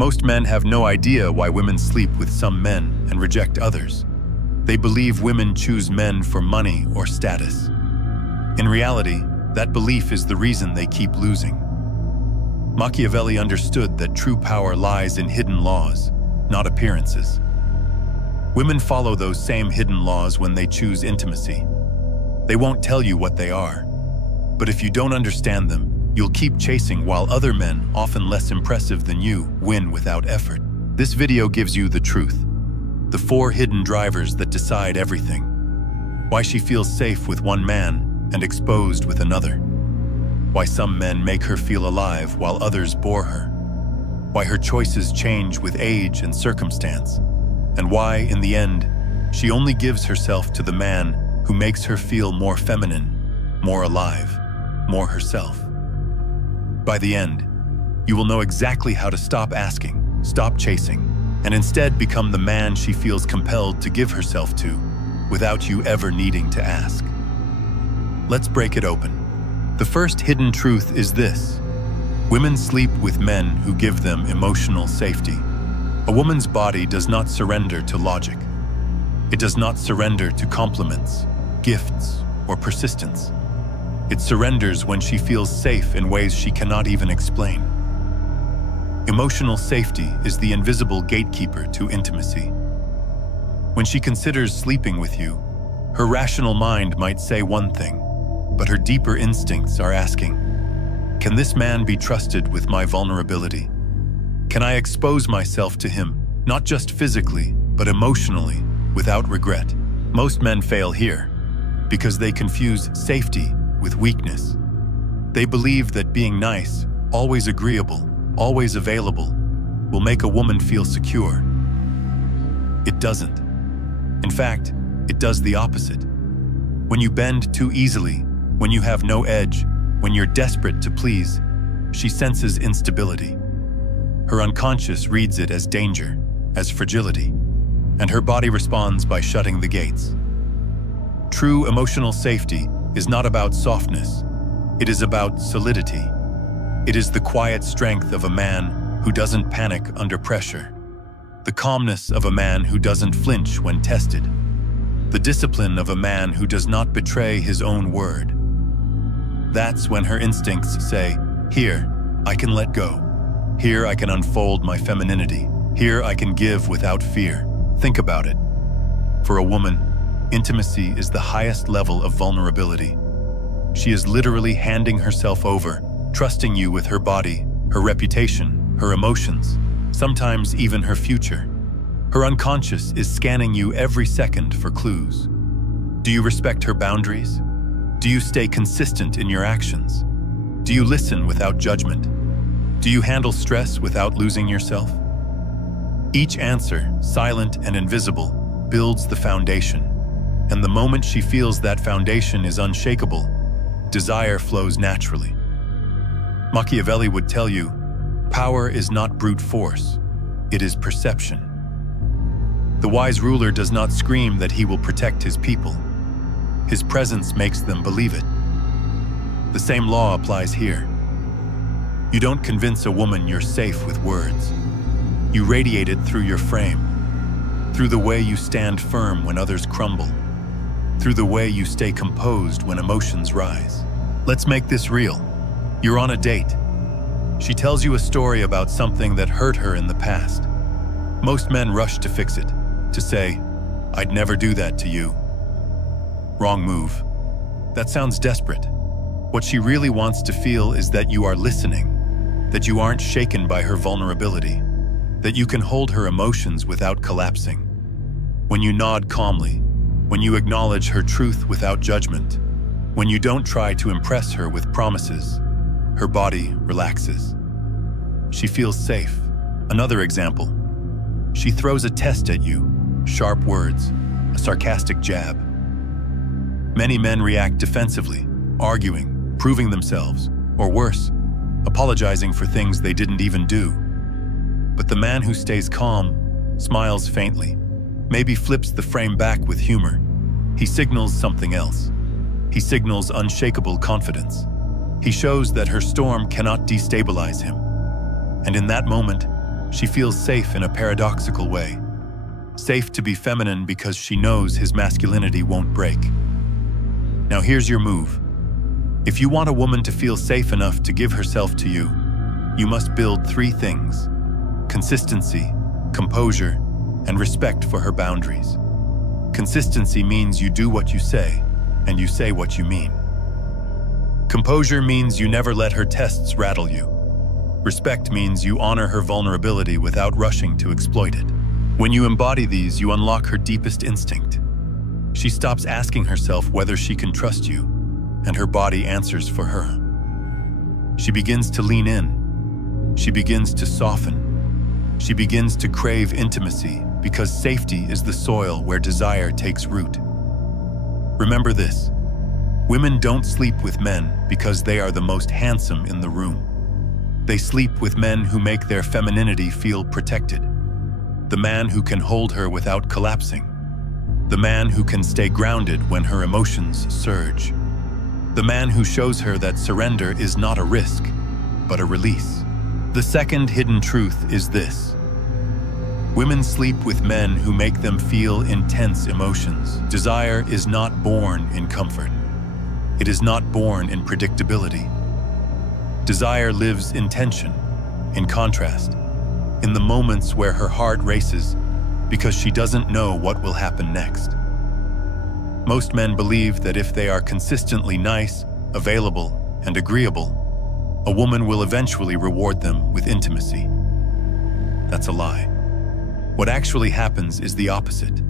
Most men have no idea why women sleep with some men and reject others. They believe women choose men for money or status. In reality, that belief is the reason they keep losing. Machiavelli understood that true power lies in hidden laws, not appearances. Women follow those same hidden laws when they choose intimacy. They won't tell you what they are. But if you don't understand them, you'll keep chasing while other men, often less impressive than you, win without effort. This video gives you the truth. The 4 hidden drivers that decide everything. Why she feels safe with one man and exposed with another. Why some men make her feel alive while others bore her. Why her choices change with age and circumstance. And why, in the end, she only gives herself to the man who makes her feel more feminine, more alive, more herself. By the end, you will know exactly how to stop asking, stop chasing, and instead become the man she feels compelled to give herself to, without you ever needing to ask. Let's break it open. The first hidden truth is this: women sleep with men who give them emotional safety. A woman's body does not surrender to logic. It does not surrender to compliments, gifts, or persistence. It surrenders when she feels safe in ways she cannot even explain. Emotional safety is the invisible gatekeeper to intimacy. When she considers sleeping with you, her rational mind might say one thing, but her deeper instincts are asking, can this man be trusted with my vulnerability? Can I expose myself to him, not just physically, but emotionally, without regret? Most men fail here because they confuse safety with weakness. They believe that being nice, always agreeable, always available, will make a woman feel secure. It doesn't. In fact, it does the opposite. When you bend too easily, when you have no edge, when you're desperate to please, she senses instability. Her unconscious reads it as danger, as fragility, and her body responds by shutting the gates. True emotional safety is not about softness. It is about solidity. It is the quiet strength of a man who doesn't panic under pressure, the calmness of a man who doesn't flinch when tested, the discipline of a man who does not betray his own word. That's when her instincts say, here, I can let go. Here I can unfold my femininity. Here I can give without fear. Think about it. For a woman, intimacy is the highest level of vulnerability. She is literally handing herself over, trusting you with her body, her reputation, her emotions, sometimes even her future. Her unconscious is scanning you every second for clues. Do you respect her boundaries? Do you stay consistent in your actions? Do you listen without judgment? Do you handle stress without losing yourself? Each answer, silent and invisible, builds the foundation. And the moment she feels that foundation is unshakable, desire flows naturally. Machiavelli would tell you, power is not brute force, it is perception. The wise ruler does not scream that he will protect his people. His presence makes them believe it. The same law applies here. You don't convince a woman you're safe with words. You radiate it through your frame, through the way you stand firm when others crumble, through the way you stay composed when emotions rise. Let's make this real. You're on a date. She tells you a story about something that hurt her in the past. Most men rush to fix it, to say, I'd never do that to you. Wrong move. That sounds desperate. What she really wants to feel is that you are listening, that you aren't shaken by her vulnerability, that you can hold her emotions without collapsing. When you nod calmly, when you acknowledge her truth without judgment, when you don't try to impress her with promises, her body relaxes. She feels safe. Another example. She throws a test at you, sharp words, a sarcastic jab. Many men react defensively, arguing, proving themselves, or worse, apologizing for things they didn't even do. But the man who stays calm, smiles faintly, maybe flips the frame back with humor. He signals something else. He signals unshakable confidence. He shows that her storm cannot destabilize him. And in that moment, She feels safe in a paradoxical way. Safe to be feminine because she knows his masculinity won't break. Now here's your move. If you want a woman to feel safe enough to give herself to you, you must build 3 things: consistency, composure, and respect for her boundaries. Consistency means you do what you say, and you say what you mean. Composure means you never let her tests rattle you. Respect means you honor her vulnerability without rushing to exploit it. When you embody these, you unlock her deepest instinct. She stops asking herself whether she can trust you, and her body answers for her. She begins to lean in. She begins to soften. She begins to crave intimacy because safety is the soil where desire takes root. Remember this: women don't sleep with men because they are the most handsome in the room. They sleep with men who make their femininity feel protected. The man who can hold her without collapsing. The man who can stay grounded when her emotions surge. The man who shows her that surrender is not a risk, but a release. The second hidden truth is this: women sleep with men who make them feel intense emotions. Desire is not born in comfort. It is not born in predictability. Desire lives in tension, in contrast, in the moments where her heart races because she doesn't know what will happen next. Most men believe that if they are consistently nice, available, and agreeable, a woman will eventually reward them with intimacy. That's a lie. What actually happens is the opposite.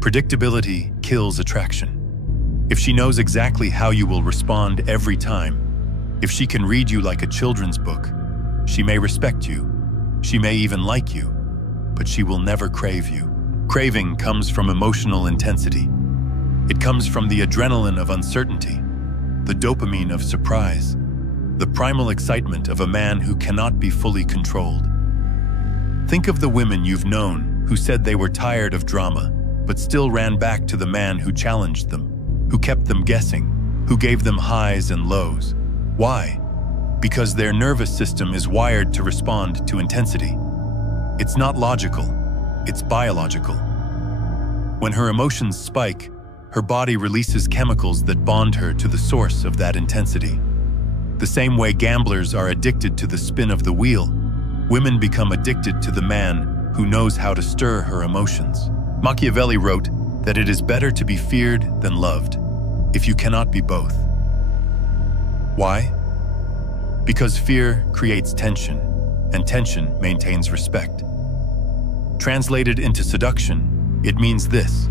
Predictability kills attraction. If she knows exactly how you will respond every time, if she can read you like a children's book, she may respect you, she may even like you, but she will never crave you. Craving comes from emotional intensity. It comes from the adrenaline of uncertainty, the dopamine of surprise, the primal excitement of a man who cannot be fully controlled. Think of the women you've known who said they were tired of drama, but still ran back to the man who challenged them, who kept them guessing, who gave them highs and lows. Why? Because their nervous system is wired to respond to intensity. It's not logical, it's biological. When her emotions spike, her body releases chemicals that bond her to the source of that intensity. The same way gamblers are addicted to the spin of the wheel, women become addicted to the man who knows how to stir her emotions. Machiavelli wrote that it is better to be feared than loved, if you cannot be both. Why? Because fear creates tension, and tension maintains respect. Translated into seduction, it means this: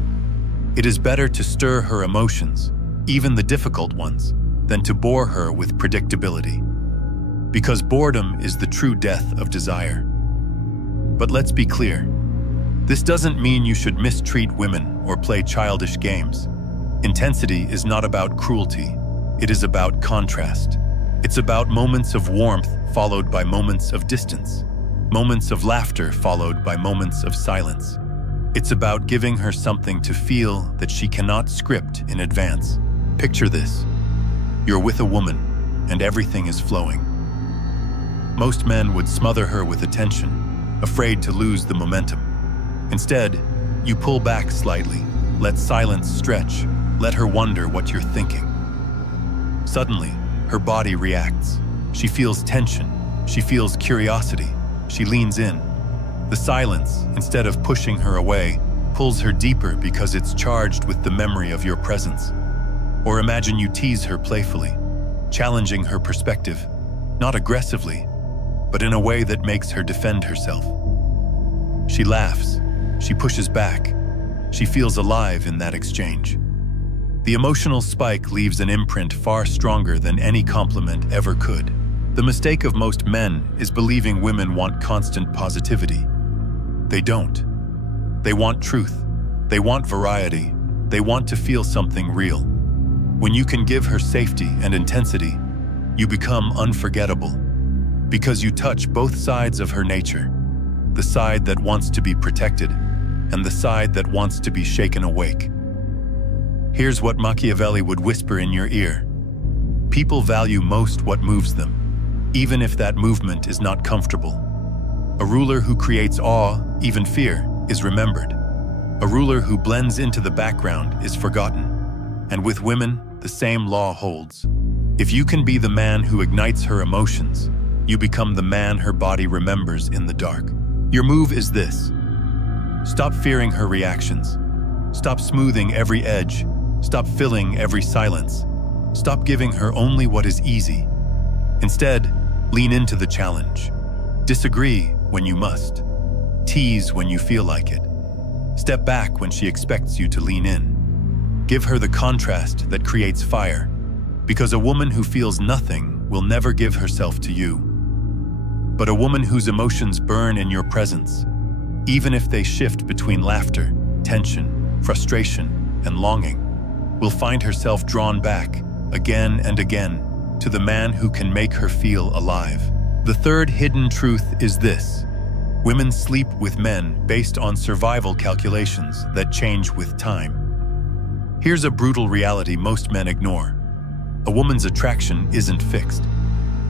it is better to stir her emotions, even the difficult ones, than to bore her with predictability. Because boredom is the true death of desire. But let's be clear. This doesn't mean you should mistreat women or play childish games. Intensity is not about cruelty. It is about contrast. It's about moments of warmth followed by moments of distance, moments of laughter followed by moments of silence. It's about giving her something to feel that she cannot script in advance. Picture this. You're with a woman, and everything is flowing. Most men would smother her with attention, afraid to lose the momentum. Instead, you pull back slightly, let silence stretch, let her wonder what you're thinking. Suddenly, her body reacts. She feels tension. She feels curiosity. She leans in. The silence, instead of pushing her away, pulls her deeper because it's charged with the memory of your presence. Or imagine you tease her playfully, challenging her perspective, not aggressively, but in a way that makes her defend herself. She laughs. She pushes back. She feels alive in that exchange. The emotional spike leaves an imprint far stronger than any compliment ever could. The mistake of most men is believing women want constant positivity. They don't. They want truth. They want variety. They want to feel something real. When you can give her safety and intensity, you become unforgettable. Because you touch both sides of her nature, the side that wants to be protected and the side that wants to be shaken awake. Here's what Machiavelli would whisper in your ear. People value most what moves them, even if that movement is not comfortable. A ruler who creates awe, even fear, is remembered. A ruler who blends into the background is forgotten. And with women, the same law holds. If you can be the man who ignites her emotions, you become the man her body remembers in the dark. Your move is this. Stop fearing her reactions. Stop smoothing every edge. Stop filling every silence. Stop giving her only what is easy. Instead, lean into the challenge. Disagree when you must. Tease when you feel like it. Step back when she expects you to lean in. Give her the contrast that creates fire, because a woman who feels nothing will never give herself to you. But a woman whose emotions burn in your presence, even if they shift between laughter, tension, frustration, and longing, will find herself drawn back, again and again, to the man who can make her feel alive. The third hidden truth is this. Women sleep with men based on survival calculations that change with time. Here's a brutal reality most men ignore. A woman's attraction isn't fixed.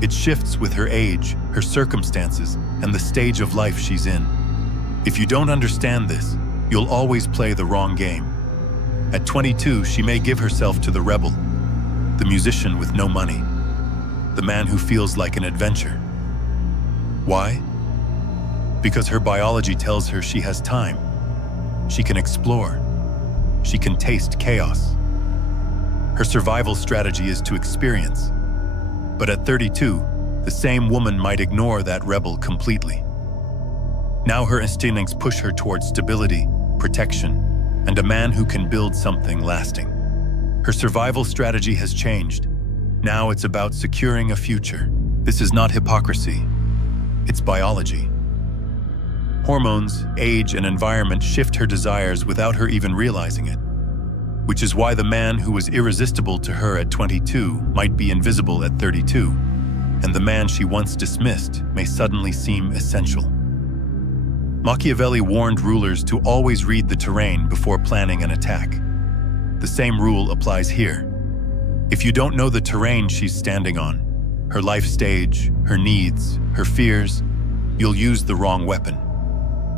It shifts with her age, her circumstances, and the stage of life she's in. If you don't understand this, you'll always play the wrong game. At 22, she may give herself to the rebel, the musician with no money, the man who feels like an adventure. Why? Because her biology tells her she has time. She can explore. She can taste chaos. Her survival strategy is to experience. But at 32, the same woman might ignore that rebel completely. Now her instincts push her towards stability, protection, and a man who can build something lasting. Her survival strategy has changed. Now it's about securing a future. This is not hypocrisy. It's biology. Hormones, age, and environment shift her desires without her even realizing it. Which is why the man who was irresistible to her at 22 might be invisible at 32, and the man she once dismissed may suddenly seem essential. Machiavelli warned rulers to always read the terrain before planning an attack. The same rule applies here. If you don't know the terrain she's standing on, her life stage, her needs, her fears, you'll use the wrong weapon.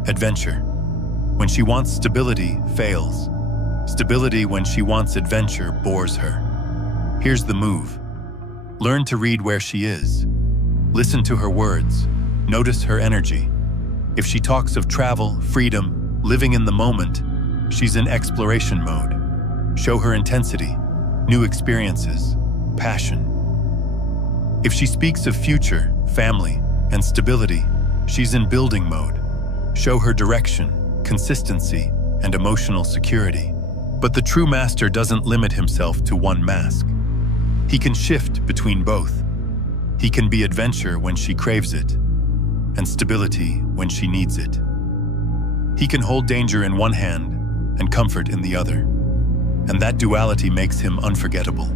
Adventure. When she wants stability, fails. Stability when she wants adventure bores her. Here's the move. Learn to read where she is. Listen to her words. Notice her energy. If she talks of travel, freedom, living in the moment, she's in exploration mode. Show her intensity, new experiences, passion. If she speaks of future, family, and stability, she's in building mode. Show her direction, consistency, and emotional security. But the true master doesn't limit himself to one mask. He can shift between both. He can be adventure when she craves it, and stability when she needs it. He can hold danger in one hand and comfort in the other. And that duality makes him unforgettable.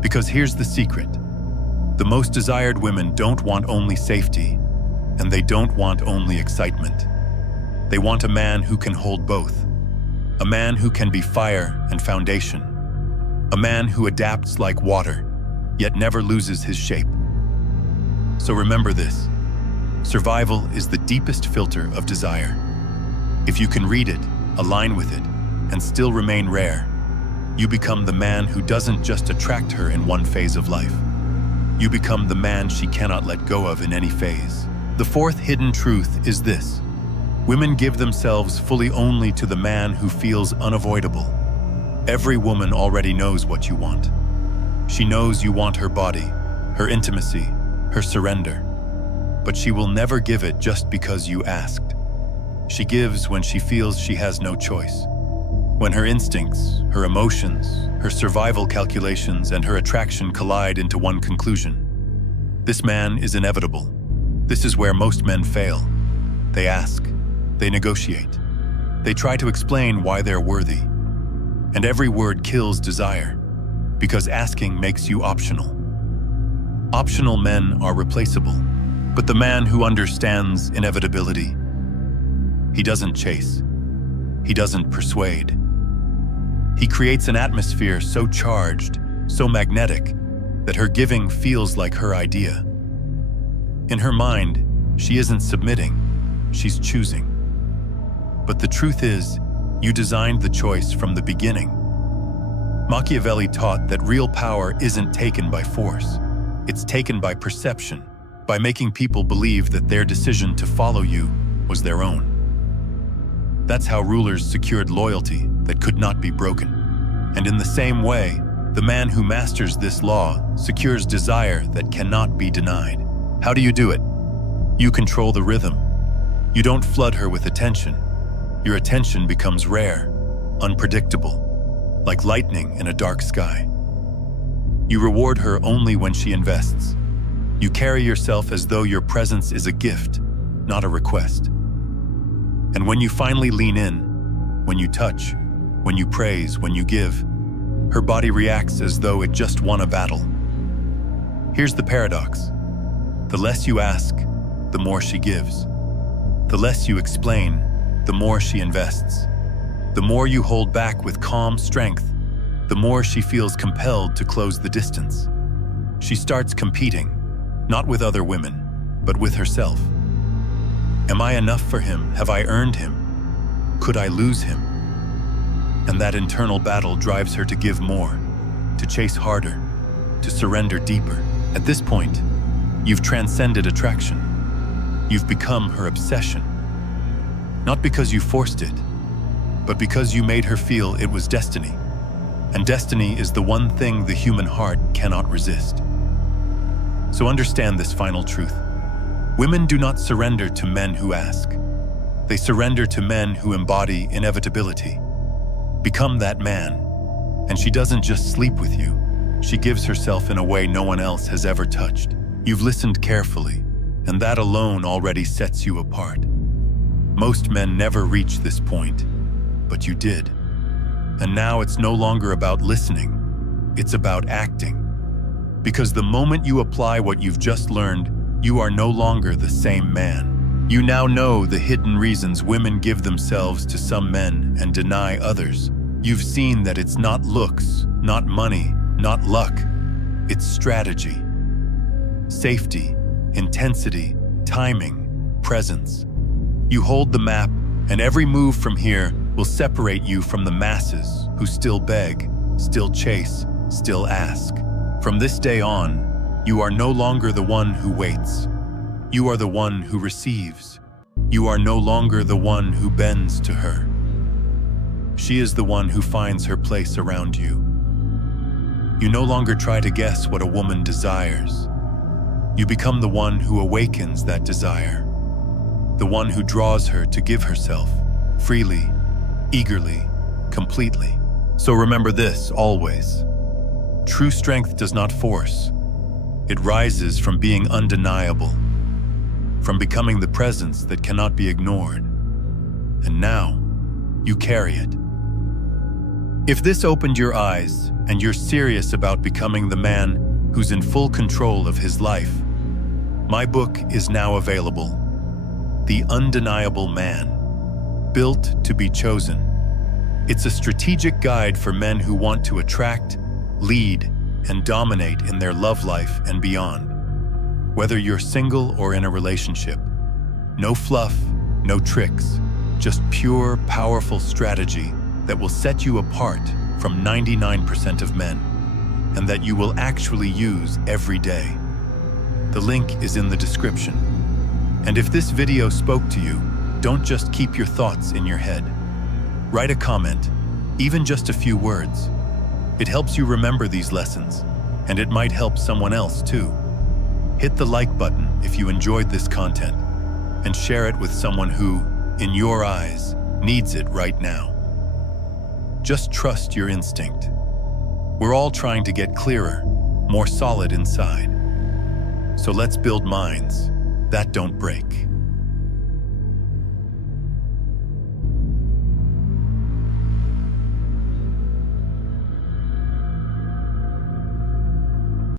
Because here's the secret. The most desired women don't want only safety, and they don't want only excitement. They want a man who can hold both. A man who can be fire and foundation. A man who adapts like water, yet never loses his shape. So remember this. Survival is the deepest filter of desire. If you can read it, align with it, and still remain rare, you become the man who doesn't just attract her in one phase of life. You become the man she cannot let go of in any phase. The fourth hidden truth is this. Women give themselves fully only to the man who feels unavoidable. Every woman already knows what you want. She knows you want her body, her intimacy, her surrender. But she will never give it just because you asked. She gives when she feels she has no choice. When her instincts, her emotions, her survival calculations, and her attraction collide into one conclusion. This man is inevitable. This is where most men fail. They ask. They negotiate. They try to explain why they're worthy. And every word kills desire, because asking makes you optional. Optional men are replaceable, but the man who understands inevitability, he doesn't chase. He doesn't persuade. He creates an atmosphere so charged, so magnetic, that her giving feels like her idea. In her mind, She isn't submitting, she's choosing. But the truth is, you designed the choice from the beginning. Machiavelli taught that real power isn't taken by force. It's taken by perception, by making people believe that their decision to follow you was their own. That's how rulers secured loyalty that could not be broken. And in the same way, the man who masters this law secures desire that cannot be denied. How do you do it? You control the rhythm. You don't flood her with attention. Your attention becomes rare, unpredictable, like lightning in a dark sky. You reward her only when she invests. You carry yourself as though your presence is a gift, not a request. And when you finally lean in, when you touch, when you praise, when you give, her body reacts as though it just won a battle. Here's the paradox. The less you ask, the more she gives. The less you explain, the more she invests. The more you hold back with calm strength, the more she feels compelled to close the distance. She starts competing, not with other women, but with herself. Am I enough for him? Have I earned him? Could I lose him? And that internal battle drives her to give more, to chase harder, to surrender deeper. At this point, you've transcended attraction. You've become her obsession. Not because you forced it, but because you made her feel it was destiny. And destiny is the one thing the human heart cannot resist. So understand this final truth. Women do not surrender to men who ask. They surrender to men who embody inevitability. Become that man, and she doesn't just sleep with you. She gives herself in a way no one else has ever touched. You've listened carefully, and that alone already sets you apart. Most men never reach this point, but you did. And now it's no longer about listening, it's about acting. Because the moment you apply what you've just learned, you are no longer the same man. You now know the hidden reasons women give themselves to some men and deny others. You've seen that it's not looks, not money, not luck. It's strategy, safety, intensity, timing, presence. You hold the map, and every move from here will separate you from the masses who still beg, still chase, still ask. From this day on, you are no longer the one who waits. You are the one who receives. You are no longer the one who bends to her. She is the one who finds her place around you. You no longer try to guess what a woman desires. You become the one who awakens that desire, the one who draws her to give herself, freely, eagerly, completely. So remember this always. True strength does not force. It rises from being undeniable, from becoming the presence that cannot be ignored. And now, you carry it. If this opened your eyes and you're serious about becoming the man who's in full control of his life, my book is now available. The Undeniable Man, Built to be Chosen. It's a strategic guide for men who want to attract, lead, and dominate in their love life and beyond. Whether you're single or in a relationship, no fluff, no tricks, just pure, powerful strategy that will set you apart from 99% of men, and that you will actually use every day. The link is in the description. And if this video spoke to you, don't just keep your thoughts in your head. Write a comment, even just a few words. It helps you remember these lessons, and it might help someone else too. Hit the like button if you enjoyed this content, and share it with someone who, in your eyes, needs it right now. Just trust your instinct. We're all trying to get clearer, more solid inside. So let's build minds that don't break.